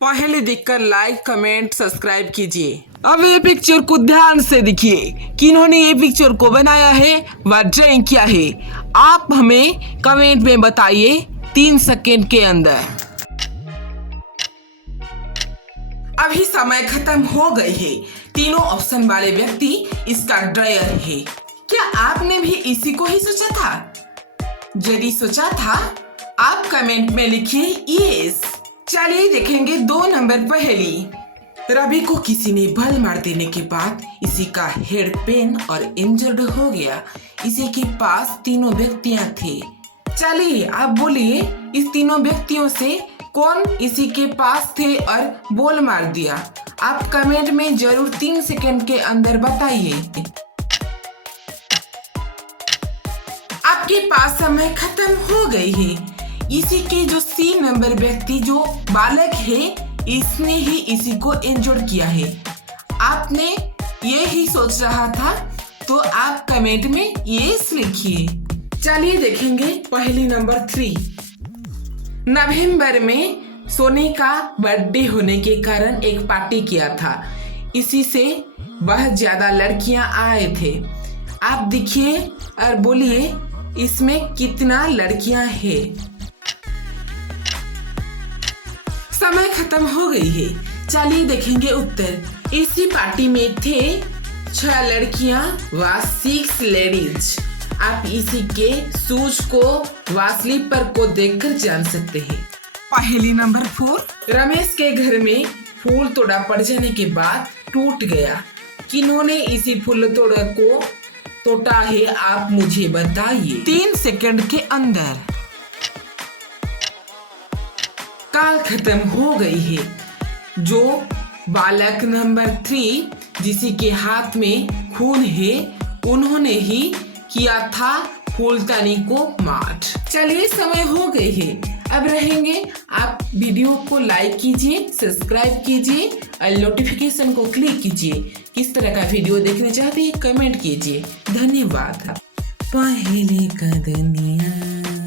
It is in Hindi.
पहले देखकर लाइक कमेंट सब्सक्राइब कीजिए। अब ये पिक्चर को ध्यान से देखिए, किन्होंने ये पिक्चर को बनाया है, वजह क्या है, आप हमें कमेंट में बताइए 3 सेकंड के अंदर। अभी समय खत्म हो गई है। तीनों ऑप्शन वाले व्यक्ति इसका ड्रायर है। क्या आपने भी इसी को ही सोचा था? यदि सोचा था आप कमेंट में लिखिए यस। चलिए देखेंगे 2 नंबर पहेली। रवि को किसी ने बल मार देने के बाद इसी का हेड पेन और इंजर्ड हो गया। इसी के पास तीनों व्यक्तियां थे। चलिए आप बोलिए, इस तीनों व्यक्तियों से कौन इसी के पास थे और बॉल मार दिया? आप कमेंट में जरूर 3 सेकंड के अंदर बताइए। आपके पास समय खत्म हो गई है। इसी के जो सी नंबर व्यक्ति जो बालक है, इसने ही इसी को इंजर्ड किया है। आपने ये ही सोच रहा था तो आप कमेंट में यस लिखिए। चलिए देखेंगे पहली नंबर 3। नवंबर में सोने का बर्थडे होने के कारण एक पार्टी किया था। इसी से बहुत ज्यादा लड़कियां आए थे। आप देखिए और बोलिए इसमें कितना लड़कियां हैं। समय खत्म हो गई है। चलिए देखेंगे उत्तर। इसी पार्टी में थे 6 लड़कियां व 6 लेडीज। आप इसी के शूज को व स्लीपर को देखकर जान सकते हैं। पहली नंबर 4। रमेश के घर में फूल तोड़ा पड़ जाने के बाद टूट गया। किन्होंने इसी फूल तोड़ा को तोड़ा है, आप मुझे बताइए 3 सेकंड के अंदर। काल खत्म हो गई है। जो बालक नंबर 3 जिसी के हाथ में खून है, उन्होंने ही किया था फूलदानी को मार। चलिए समय हो गई है। अब रहेंगे आप वीडियो को लाइक कीजिए, सब्सक्राइब कीजिए और नोटिफिकेशन को क्लिक कीजिए। किस तरह का वीडियो देखना चाहते हैं कमेंट कीजिए। धन्यवाद। पहले का दुनिया।